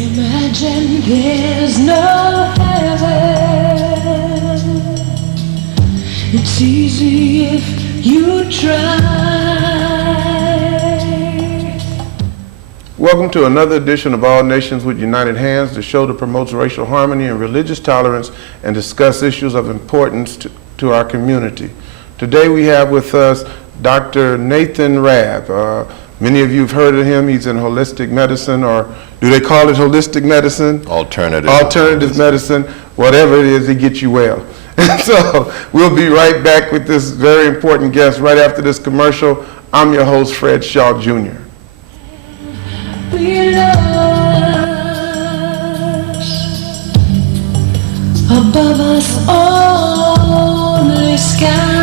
Imagine there's no heaven. It's easy if you try. Welcome to another edition of All Nations with United Hands, the show that promotes racial harmony and religious tolerance and discuss issues of importance to our community. Today we have with us Dr. Nathan Rabb. Many of you have heard of him. He's in holistic medicine, or do they call it holistic medicine? Alternative medicine. Whatever it is, it gets you well. And so we'll be right back with this very important guest right after this commercial. I'm your host, Fred Shaw, Jr. Above us only sky.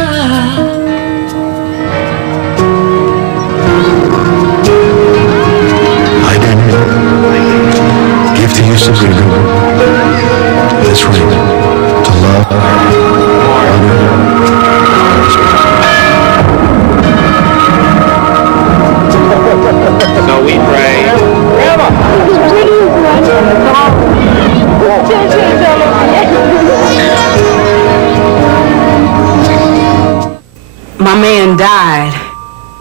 Give to you supreme. That's right. To love, honor, so we pray. My man died.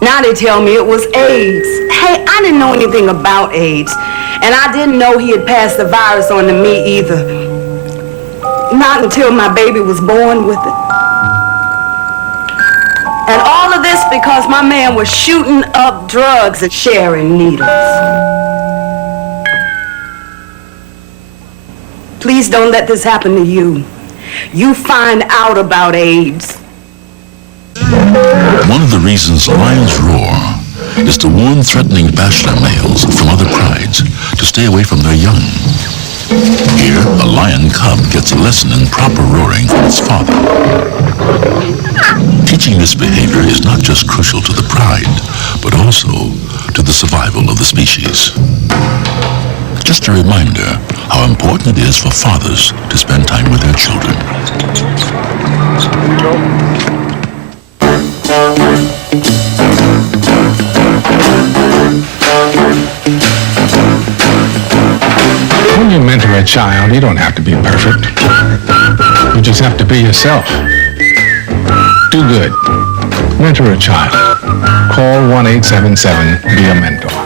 Now they tell me it was AIDS. Hey, I didn't know anything about AIDS. And I didn't know he had passed the virus on to me either. Not until my baby was born with it. And all of this because my man was shooting up drugs and sharing needles. Please don't let this happen to you. You find out about AIDS. One of the reasons lions roar is to warn threatening bachelor males from other prides to stay away from their young. Here, a lion cub gets a lesson in proper roaring from its father. Teaching this behavior is not just crucial to the pride, but also to the survival of the species. Just a reminder how important it is for fathers to spend time with their children. When you mentor a child, you don't have to be perfect. You just have to be yourself. Do good. Mentor a child. Call 1-877-BE-A-MENTOR.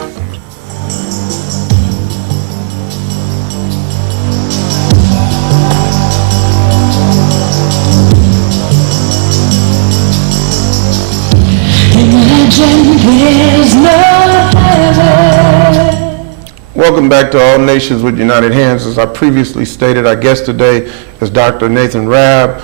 Imagine there's no heaven. Welcome back to All Nations with United Hands. As I previously stated, our guest today is Dr. Nathan Rabb.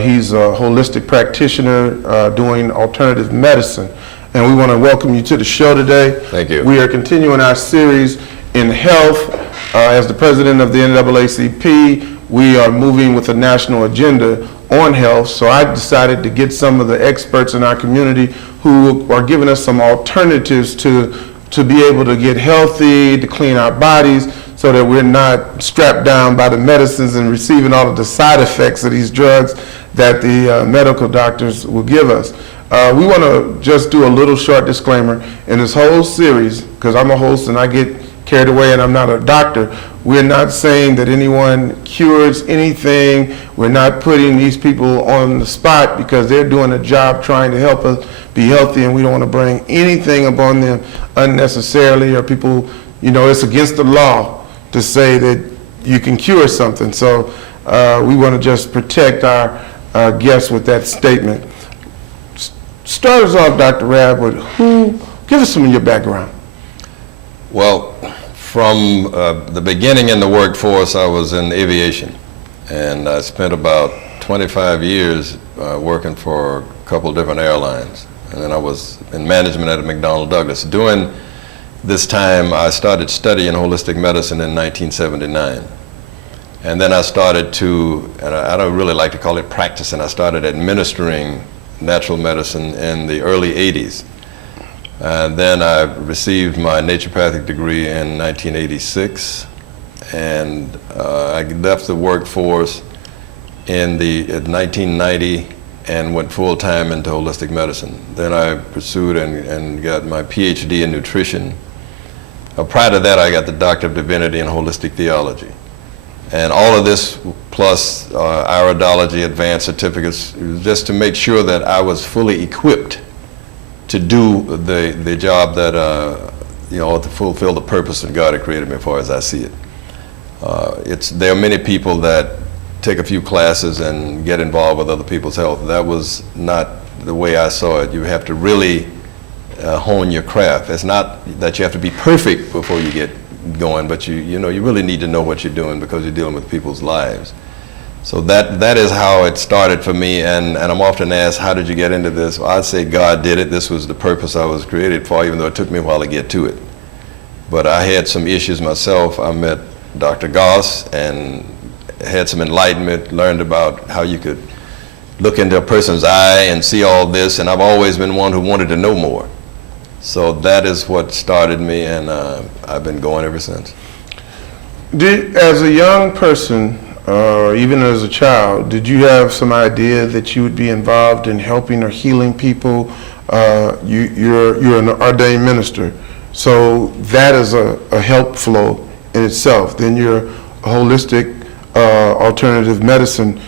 He's a holistic practitioner doing alternative medicine. And we want to welcome you to the show today. Thank you. We are continuing our series in health. As the president of the NAACP, we are moving with a national agenda on health. So I decided to get some of the experts in our community who are giving us some alternatives to be able to get healthy, to clean our bodies, so that we're not strapped down by the medicines and receiving all of the side effects of these drugs that the medical doctors will give us. We want to just do a little short disclaimer in this whole series, because I'm a host and I get carried away and I'm not a doctor. We're not saying that anyone cures anything. We're not putting these people on the spot because they're doing a job trying to help us be healthy, and we don't want to bring anything upon them unnecessarily, or people, you know, it's against the law to say that you can cure something. So we want to just protect our guests with that statement. Start us off, Dr. Rabb, with give us some of your background. Well, from the beginning in the workforce, I was in aviation, and I spent about 25 years working for a couple different airlines, and then I was in management at McDonnell Douglas. During this time, I started studying holistic medicine in 1979, and then I started to, and I don't really like to call it practicing, I started administering natural medicine in the early 80s. Then I received my naturopathic degree in 1986, and I left the workforce in 1990 and went full-time into holistic medicine. Then I pursued and got my PhD in nutrition Prior to that, I got the Doctor of Divinity in Holistic Theology. And all of this, plus iridology, advanced certificates, just to make sure that I was fully equipped to do the job that, to fulfill the purpose that God had created me for as I see it. There are many people that take a few classes and get involved with other people's health. That was not the way I saw it. You have to really hone your craft. It's not that you have to be perfect before you get going, but you really need to know what you're doing because you're dealing with people's lives. So that is how it started for me, and I'm often asked, how did you get into this? Well, I'd say God did it. This was the purpose I was created for, even though it took me a while to get to it. But I had some issues myself. I met Dr. Goss and had some enlightenment, learned about how you could look into a person's eye and see all this, and I've always been one who wanted to know more. So that is what started me, and I've been going ever since. As a young person, or even as a child, did you have some idea that you would be involved in helping or healing people? You're an ordained minister, so that is a help flow in itself. Then you're a holistic alternative medicine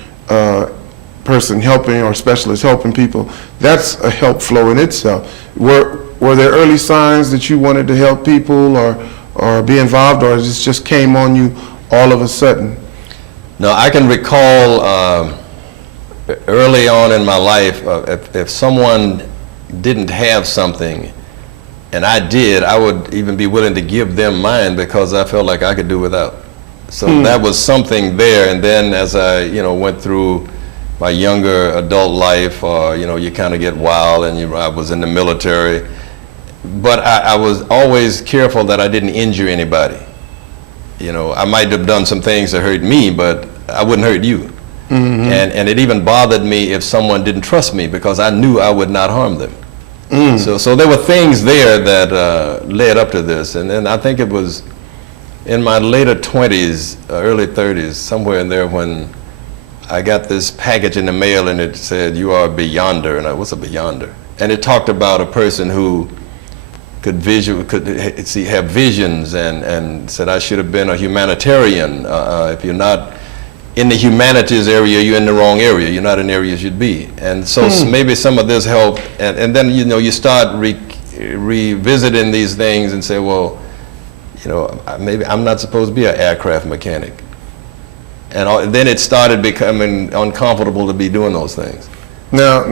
person helping, or specialist helping people. That's a help flow in itself. Were there early signs that you wanted to help people or be involved, or this just came on you all of a sudden? No, I can recall early on in my life, if someone didn't have something and I did, I would even be willing to give them mine because I felt like I could do without. So that was something there. And then as I went through my younger adult life, you kind of get wild, and I was in the military. But I was always careful that I didn't injure anybody. I might have done some things that hurt me, but I wouldn't hurt you. Mm-hmm. And it even bothered me if someone didn't trust me because I knew I would not harm them. So there were things there that led up to this. And then I think it was in my later 20s, early 30s, somewhere in there, when I got this package in the mail and it said, "You are a beyonder." And I, what's a beyonder? And it talked about a person who could have visions, and said I should have been a humanitarian. If you're not in the humanities area, you're in the wrong area. You're not in the area you should be. And so maybe some of this helped. And then you start revisiting these things and say, well, maybe I'm not supposed to be an aircraft mechanic. And then it started becoming uncomfortable to be doing those things. Now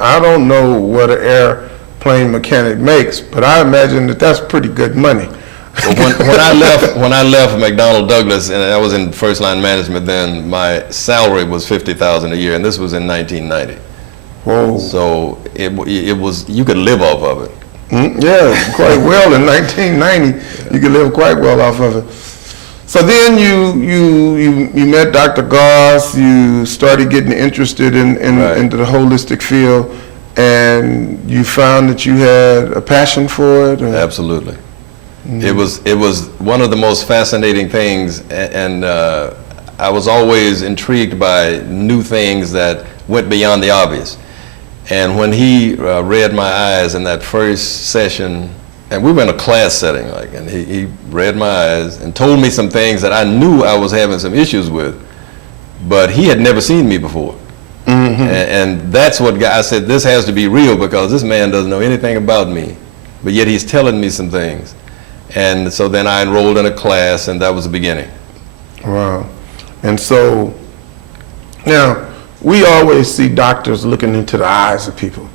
I don't know what an airplane mechanic makes, but I imagine that that's pretty good money. Well, when I left McDonnell Douglas, and I was in first line management then, my salary was $50,000 a year, and this was in 1990. Whoa. So it was, you could live off of it. Yeah, quite well. In 1990, you could live quite well off of it. So then you met Dr. Goss, you started getting interested into the holistic field, and you found that you had a passion for it? Or? Absolutely. It was one of the most fascinating things, and I was always intrigued by new things that went beyond the obvious. And when he read my eyes in that first session, and we were in a class setting, and he read my eyes and told me some things that I knew I was having some issues with, but he had never seen me before. Mm-hmm. And that's what I said, this has to be real, because this man doesn't know anything about me, but yet he's telling me some things. And so then I enrolled in a class, and that was the beginning. Wow. And so now we always see doctors looking into the eyes of people.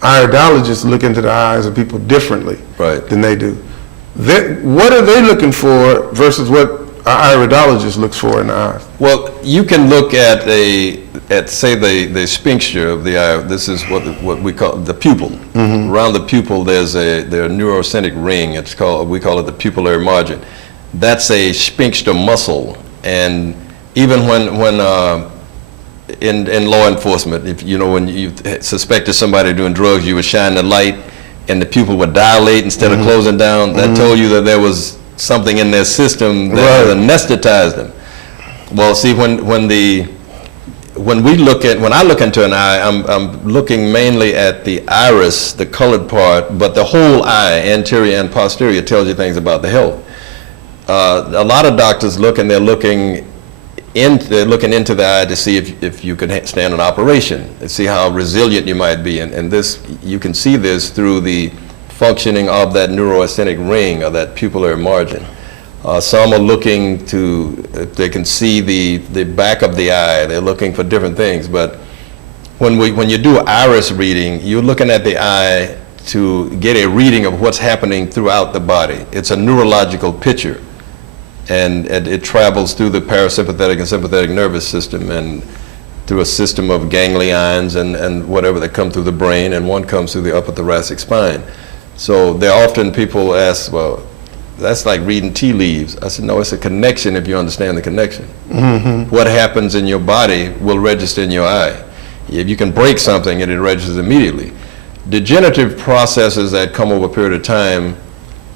Iridologists look into the eyes of people differently than they do. What are they looking for versus what an iridologist looks for in the eyes? Well, you can look at say the sphincter of the eye. This is what we call the pupil. Mm-hmm. Around the pupil, there's a neurocenic ring. We call it the pupillary margin. That's a sphincter muscle, and even when in law enforcement, when you suspected somebody doing drugs, you would shine the light, and the pupil would dilate instead of closing down. That told you that there was something in their system that anesthetized them. Well, see, when when I look into an eye, I'm looking mainly at the iris, the colored part, but the whole eye, anterior and posterior, tells you things about the health. A lot of doctors look and they're looking into the eye to see if you can stand an operation, and see how resilient you might be. And this, you can see this through the functioning of that neuroasthenic ring or that pupillary margin. Some are looking if they can see the back of the eye, they're looking for different things. But when you do iris reading, you're looking at the eye to get a reading of what's happening throughout the body. It's a neurological picture, and it travels through the parasympathetic and sympathetic nervous system and through a system of ganglions and whatever that come through the brain, and one comes through the upper thoracic spine. So there are often people ask, well, that's like reading tea leaves. I said, no, it's a connection if you understand the connection. Mm-hmm. What happens in your body will register in your eye. If you can break something, it registers immediately. Degenerative processes that come over a period of time,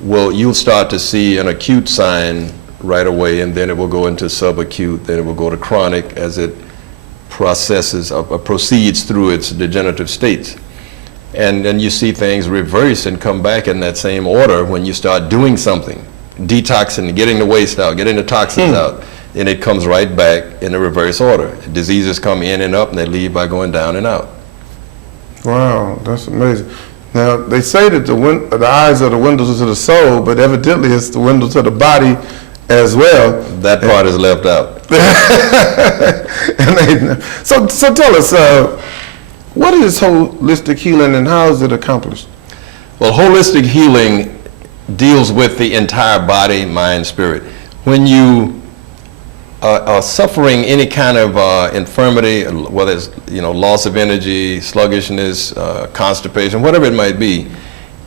you'll start to see an acute sign right away, and then it will go into subacute, then it will go to chronic as it proceeds through its degenerative states. And then you see things reverse and come back in that same order when you start doing something, detoxing, getting the waste out, getting the toxins out, and it comes right back in the reverse order. Diseases come in and up, and they leave by going down and out. Wow, that's amazing. Now, they say that the eyes are the windows to the soul, but evidently it's the window to the body as well. That part is left out. So tell us, what is holistic healing and how is it accomplished? Well, holistic healing deals with the entire body, mind, spirit. When you are suffering any kind of infirmity, whether it's loss of energy, sluggishness, constipation, whatever it might be,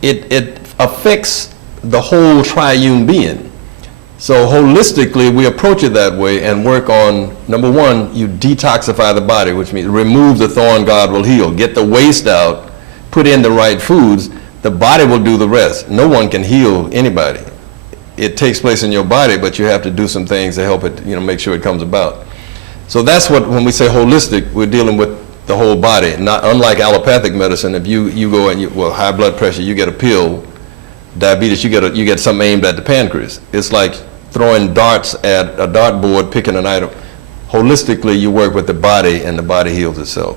it affects the whole triune being. So holistically, we approach it that way and work on, number one, you detoxify the body, which means remove the thorn, God will heal. Get the waste out, put in the right foods, the body will do the rest. No one can heal anybody. It takes place in your body, but you have to do some things to help it, make sure it comes about. So that's what, when we say holistic, we're dealing with the whole body. Not unlike allopathic medicine. If you go and high blood pressure, you get a pill. Diabetes, you get something aimed at the pancreas. It's like throwing darts at a dartboard, picking an item. Holistically, you work with the body, and the body heals itself.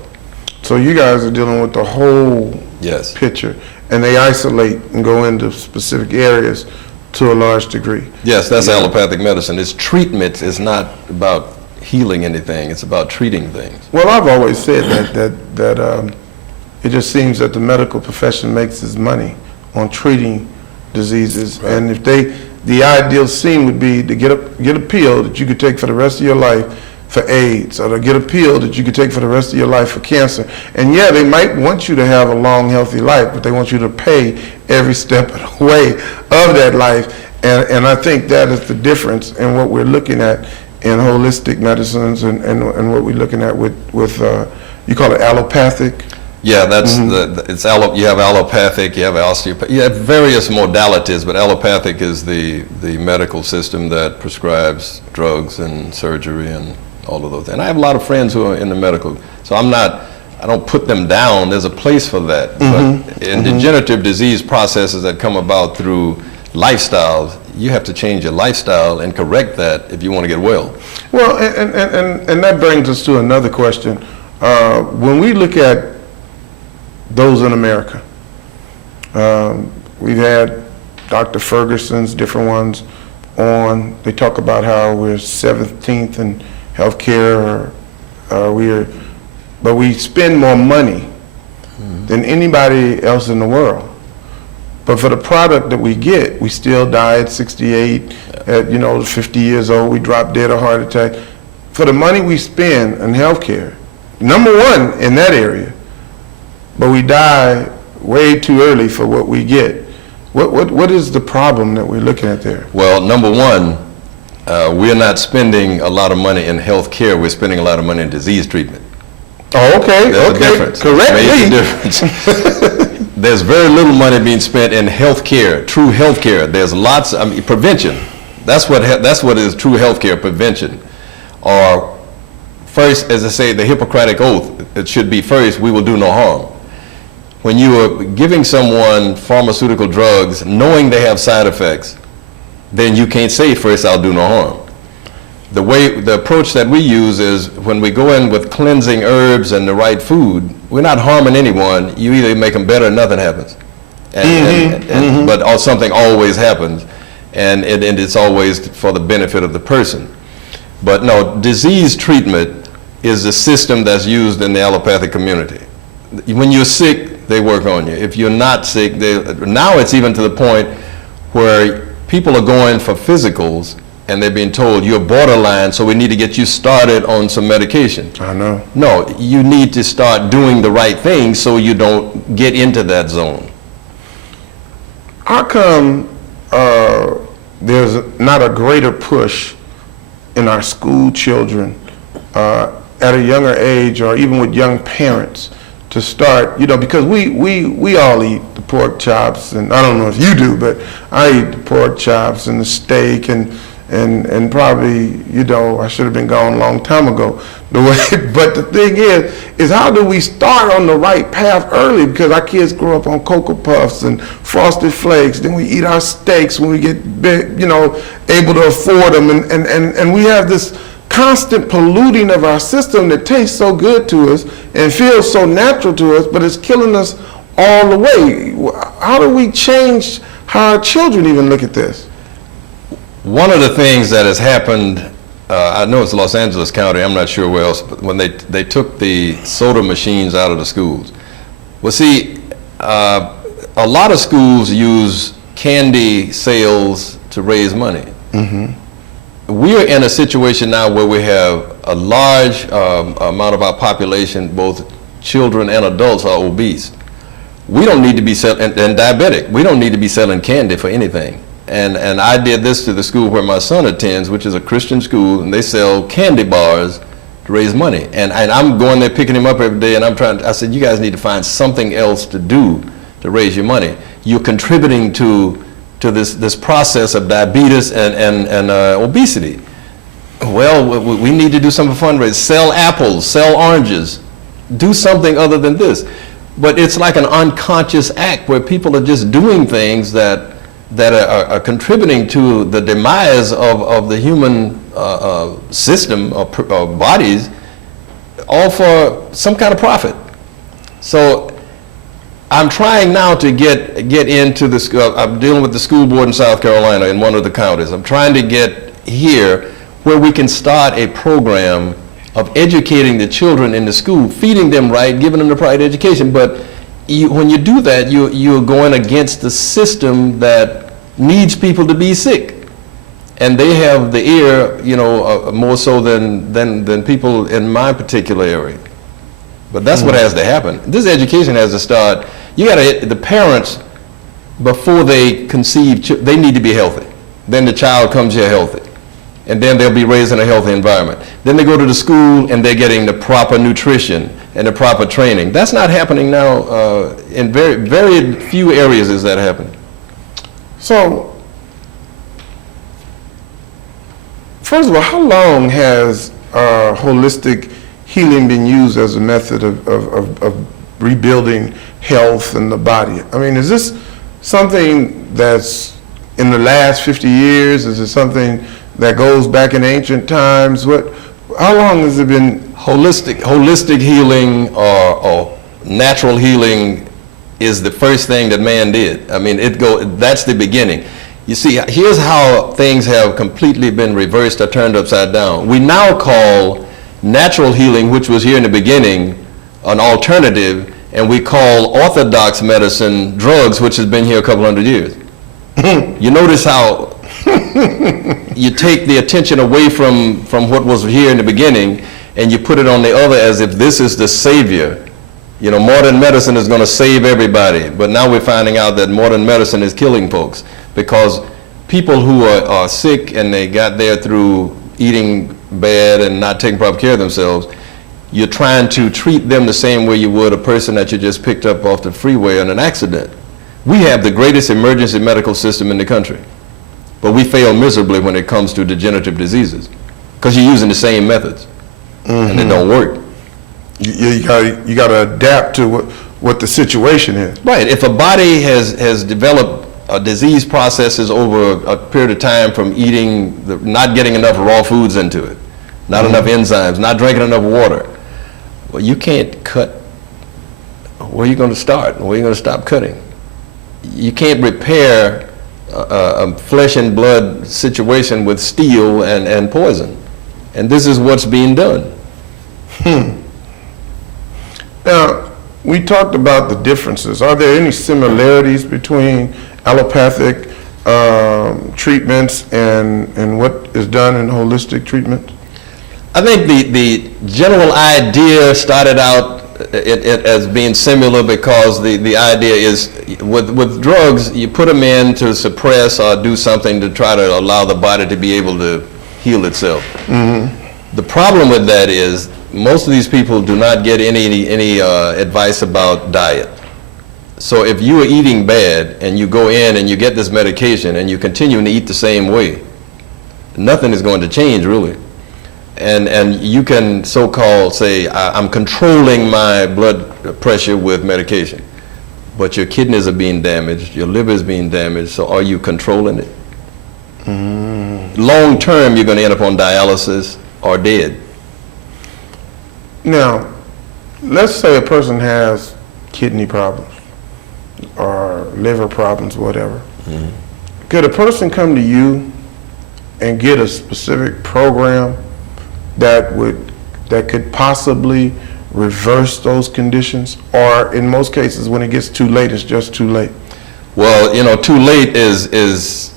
So you guys are dealing with the whole Yes. picture, and they isolate and go into specific areas to a large degree. Yes, that's allopathic medicine. It's treatment. It's not about healing anything. It's about treating things. Well, I've always said that it just seems that the medical profession makes its money on treating diseases, Right. and if the ideal scene would be to get a pill that you could take for the rest of your life for AIDS, or to get a pill that you could take for the rest of your life for cancer. And yeah, they might want you to have a long, healthy life, but they want you to pay every step of the way of that life. And I think that is the difference in what we're looking at in holistic medicines and what we're looking at with you call it allopathic. Yeah, that's you have allopathic, you have osteopathic, you have various modalities, but allopathic is the medical system that prescribes drugs and surgery and all of those. And I have a lot of friends who are in the medical, so I don't put them down. There's a place for that. But in degenerative disease processes that come about through lifestyles, you have to change your lifestyle and correct that if you want to get well. Well, and that brings us to another question. When we look at those in America, we've had Dr. Ferguson's, different ones on. They talk about how we're 17th in healthcare, but we spend more money than anybody else in the world. But for the product that we get, we still die at 68, at 50 years old, we drop dead of heart attack. For the money we spend in healthcare, number one in that area, but we die way too early for what we get. What is the problem that we're looking at there? Well, number one, we're not spending a lot of money in health care. We're spending a lot of money in disease treatment. Oh, okay, There's a difference. Correct Major me. difference. There's very little money being spent in health care, true health care. There's lots, prevention. That's what is true health care, prevention. Or first, as I say, the Hippocratic Oath, it should be first, we will do no harm. When you are giving someone pharmaceutical drugs knowing they have side effects, then you can't say first, I'll do no harm. The approach that we use is when we go in with cleansing herbs and the right food, we're not harming anyone. You either make them better or nothing happens. But something always happens, and it's always for the benefit of the person. But no, disease treatment is the system that's used in the allopathic community. When you're sick, they work on you. If you're not sick, now it's even to the point where people are going for physicals and they're being told you're borderline, so we need to get you started on some medication. I know. No, you need to start doing the right thing so you don't get into that zone. How come there's not a greater push in our school children at a younger age, or even with young parents, to start, because we all eat the pork chops, and I don't know if you do, but I eat the pork chops and the steak and probably, I should have been gone a long time ago. But the thing is how do we start on the right path early? Because our kids grow up on Cocoa Puffs and Frosted Flakes, then we eat our steaks when we get big, able to afford them, and we have this constant polluting of our system that tastes so good to us and feels so natural to us, but it's killing us all the way. How do we change how our children even look at this? One of the things that has happened, I know it's Los Angeles County, I'm not sure where else, but when they took the soda machines out of the schools. Well, see, a lot of schools use candy sales to raise money. Mm-hmm. We are in a situation now where we have a large amount of our population, both children and adults, are obese. We don't need to be selling, and diabetic, we don't need to be selling candy for anything. And I did this to the school where my son attends, which is a Christian school, and they sell candy bars to raise money. And I'm going there picking him up every day, and I said, you guys need to find something else to do to raise your money. You're contributing to this process of diabetes and obesity. Well, we need to do something fundraising. Sell apples, sell oranges, do something other than this. But it's like an unconscious act where people are just doing things that are contributing to the demise of the human system or bodies, all for some kind of profit. So I'm trying now to get into the school. I'm dealing with the school board in South Carolina in one of the counties. I'm trying to get here where we can start a program of educating the children in the school, feeding them right, giving them the right education. But when you do that, you're going against the system that needs people to be sick. And they have the ear, more so than people in my particular area. But that's what has to happen. This education has to start. The parents, before they conceive, they need to be healthy. Then the child comes here healthy. And then they'll be raised in a healthy environment. Then they go to the school and they're getting the proper nutrition and the proper training. That's not happening now. In very, very few areas is that happening. So, first of all, how long has holistic healing been used as a method of rebuilding health in the body? I mean, is this something that's in the last 50 years? Is it something that goes back in ancient times? How long has it been? Holistic healing or natural healing is the first thing that man did. I mean, that's the beginning. You see, here's how things have completely been reversed or turned upside down. We now call natural healing, which was here in the beginning, an alternative, and we call orthodox medicine drugs, which has been here a couple hundred years. You notice how you take the attention away from what was here in the beginning, and you put it on the other as if this is the savior. Modern medicine is going to save everybody, but now we're finding out that modern medicine is killing folks because people who are sick and they got there through eating bad and not taking proper care of themselves, you're trying to treat them the same way you would a person that you just picked up off the freeway in an accident. We have the greatest emergency medical system in the country, but we fail miserably when it comes to degenerative diseases because you're using the same methods. and it don't work. You got to adapt to what the situation is. Right. If a body has developed disease processes over a period of time from eating, not getting enough raw foods into it, not enough enzymes, not drinking enough water, well, you can't cut. Where are you going to start? Where are you going to stop cutting? You can't repair a flesh and blood situation with steel and poison. And this is what's being done. Now, we talked about the differences. Are there any similarities between allopathic treatments and what is done in holistic treatment? I think the general idea started out as being similar because the idea is with drugs, you put them in to suppress or do something to try to allow the body to be able to heal itself. The problem with that is most of these people do not get any advice about diet. So if you are eating bad and you go in and you get this medication and you continue to eat the same way, nothing is going to change really. And you can so-called say, I'm controlling my blood pressure with medication, but your kidneys are being damaged, your liver is being damaged, so are you controlling it? Long term, you're going to end up on dialysis or dead. Now, let's say a person has kidney problems or liver problems, whatever. Could a person come to you and get a specific program that could possibly reverse those conditions, or in most cases when it gets too late, it's just too late? Well, you know, too late is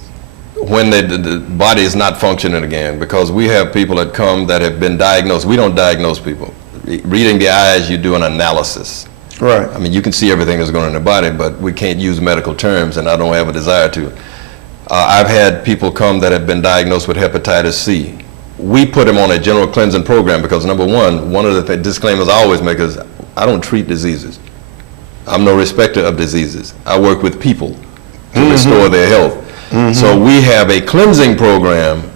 when the body is not functioning again, because we have people that come that have been diagnosed. We don't diagnose people. Reading the eyes, you do an analysis. Right. I mean, you can see everything that's going on in the body, but we can't use medical terms, and I don't have a desire to. I've had people come that have been diagnosed with hepatitis C. We put them on a general cleansing program because, number one of the disclaimers I always make is I don't treat diseases. I'm no respecter of diseases. I work with people to restore their health. So we have a cleansing program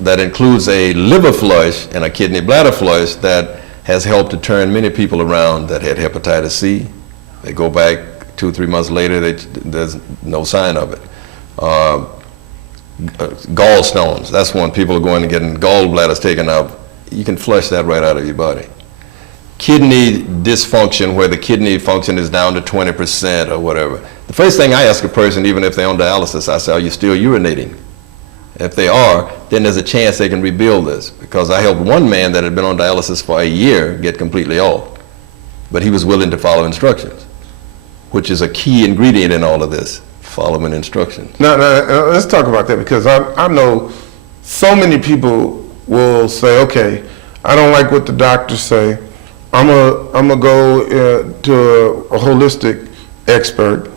that includes a liver flush and a kidney bladder flush that has helped to turn many people around that had hepatitis C. They go back 2 or 3 months later, there's no sign of it. Gallstones, that's when people are going and getting gallbladders taken out. You can flush that right out of your body. Kidney dysfunction, where the kidney function is down to 20% or whatever. The first thing I ask a person, even if they're on dialysis, I say, are you still urinating? If they are, then there's a chance they can rebuild this, because I helped one man that had been on dialysis for a year get completely off, but he was willing to follow instructions, which is a key ingredient in all of this. Following instructions. Now, let's talk about that, because I know so many people will say, okay, I don't like what the doctors say. I'm gonna go to a holistic expert,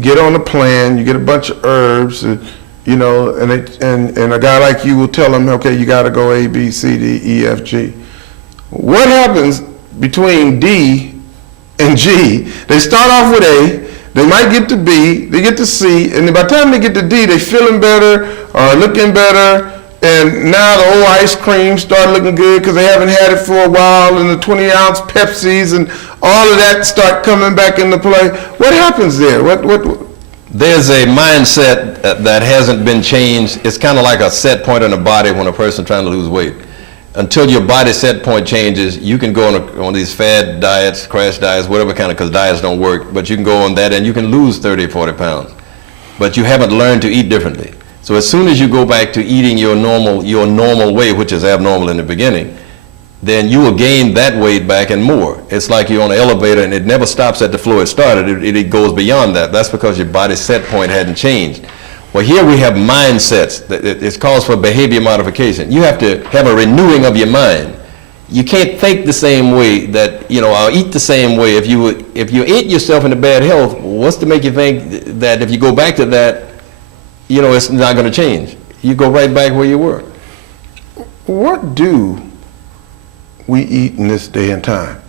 get on a plan, you get a bunch of herbs, you know, and a guy like you will tell them, okay, you got to go A, B, C, D, E, F, G. What happens between D and G? They start off with A. They might get to B, they get to C, and by the time they get to D, they feeling better or looking better, and now the old ice cream start looking good because they haven't had it for a while, and the 20-ounce Pepsis and all of that start coming back into play. What happens there? What? There's a mindset that hasn't been changed. It's kind of like a set point in the body when a person's trying to lose weight. Until your body set point changes, you can go on these fad diets, crash diets, whatever kind of, because diets don't work, but you can go on that and you can lose 30 or 40 pounds. But you haven't learned to eat differently. So as soon as you go back to eating your normal way, which is abnormal in the beginning, then you will gain that weight back and more. It's like you're on an elevator and it never stops at the floor it started. It goes beyond that. That's because your body set point hadn't changed. Well, here we have mindsets. It calls for behavior modification. You have to have a renewing of your mind. You can't think the same way that, you know, I'll eat the same way. If you ate yourself into bad health, what's to make you think that if you go back to that, you know, it's not going to change? You go right back where you were. What do we eat in this day and time?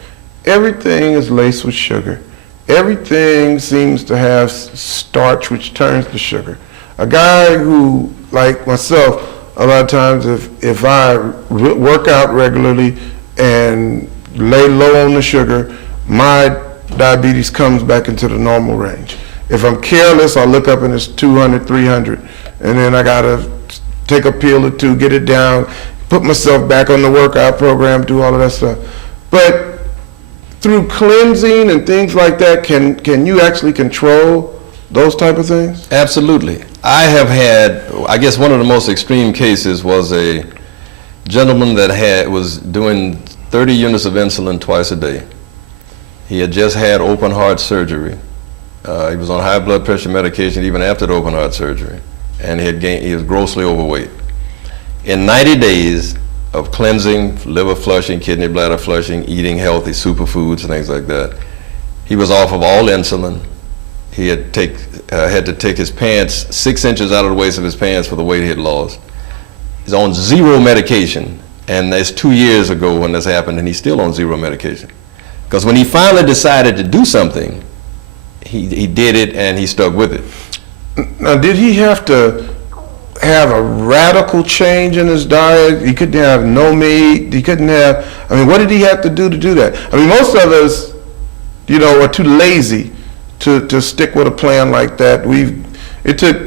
Everything is laced with sugar. Everything seems to have starch, which turns to sugar. A guy who, like myself, a lot of times if I work out regularly and lay low on the sugar, my diabetes comes back into the normal range. If I'm careless, I'll look up and it's 200, 300, and then I gotta take a pill or two, get it down, put myself back on the workout program, do all of that stuff. But through cleansing and things like that, can you actually control those type of things? Absolutely. I have had, I guess one of the most extreme cases was a gentleman that was doing 30 units of insulin twice a day. He had just had open heart surgery. He was on high blood pressure medication even after the open heart surgery, and he was grossly overweight. In 90 days of cleansing, liver flushing, kidney bladder flushing, eating healthy superfoods and things like that, he was off of all insulin. He had to take his pants 6 inches out of the waist of his pants for the weight he had lost. He's on 0 medication, and that's 2 years ago when this happened, and he's still on 0 medication. Because when he finally decided to do something, he did it and he stuck with it. Now, did he have to have a radical change in his diet? He couldn't have no meat. He couldn't have, I mean, what did he have to do that? I mean, most of us, are too lazy to stick with a plan like that. It took,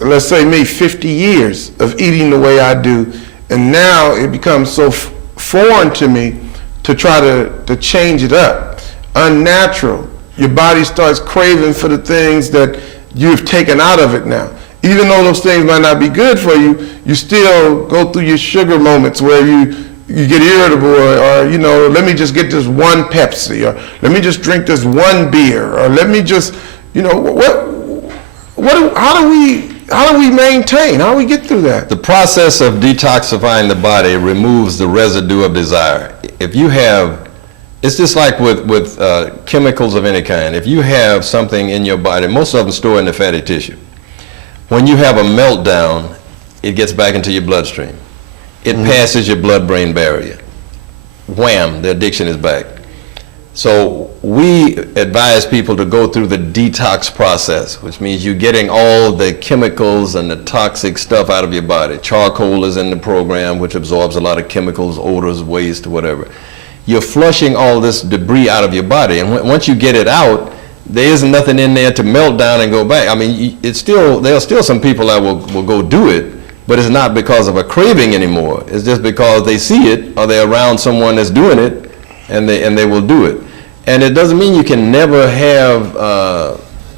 let's say me, 50 years of eating the way I do, and now it becomes so foreign to me to try to change it up. Unnatural. Your body starts craving for the things that you've taken out of it now. Even though those things might not be good for you, you still go through your sugar moments where you get irritable, or let me just get this one Pepsi, or let me just drink this one beer, or let me just, how do we maintain? How do we get through that? The process of detoxifying the body removes the residue of desire. If you have, it's just like with chemicals of any kind. If you have something in your body, most of them store in the fatty tissue. When you have a meltdown, it gets back into your bloodstream. It passes your blood-brain barrier. Wham, the addiction is back. So we advise people to go through the detox process, which means you're getting all the chemicals and the toxic stuff out of your body. Charcoal is in the program, which absorbs a lot of chemicals, odors, waste, whatever. You're flushing all this debris out of your body, and once you get it out, there isn't nothing in there to melt down and go back. I mean, there are still some people that will go do it, but it's not because of a craving anymore. It's just because they see it, or they're around someone that's doing it, and they will do it. And it doesn't mean you can never have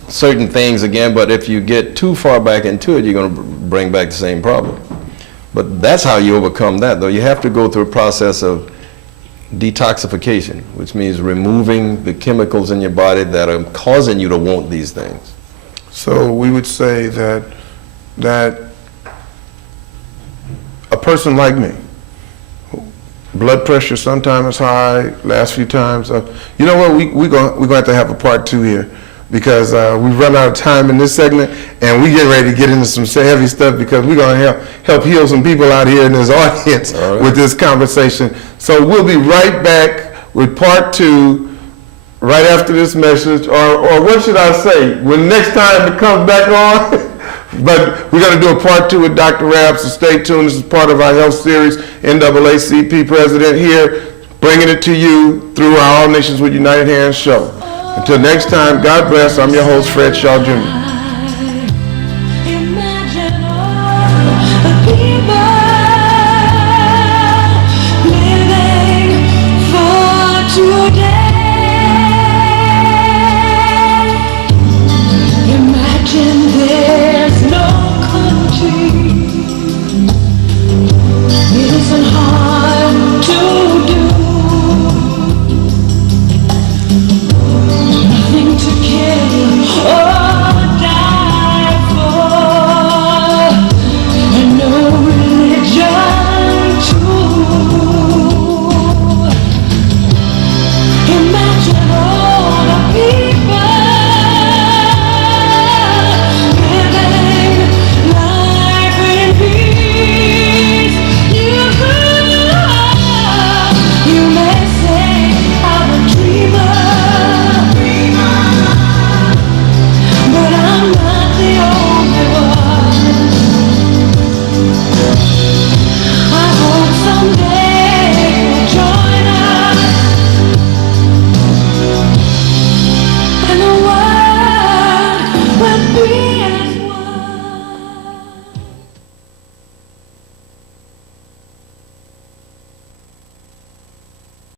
certain things again, but if you get too far back into it, you're going to bring back the same problem. But that's how you overcome that, though. You have to go through a process of detoxification, which means removing the chemicals in your body that are causing you to want these things. So we would say that a person like me, blood pressure sometimes is high, last few times, you know what, we're going to have to have a part 2 here, because we've run out of time in this segment, and we get ready to get into some heavy stuff, because we're going to help heal some people out here in this audience with this conversation. So we'll be right back with part 2 right after this message, or what should I say, when next time it comes back on. But we're going to do a part 2 with Dr. Rabb, so stay tuned. This is part of our health series. NAACP president here, bringing it to you through our All Nations with United Hands show. Until next time, God bless. I'm your host, Fred Shaw Jr.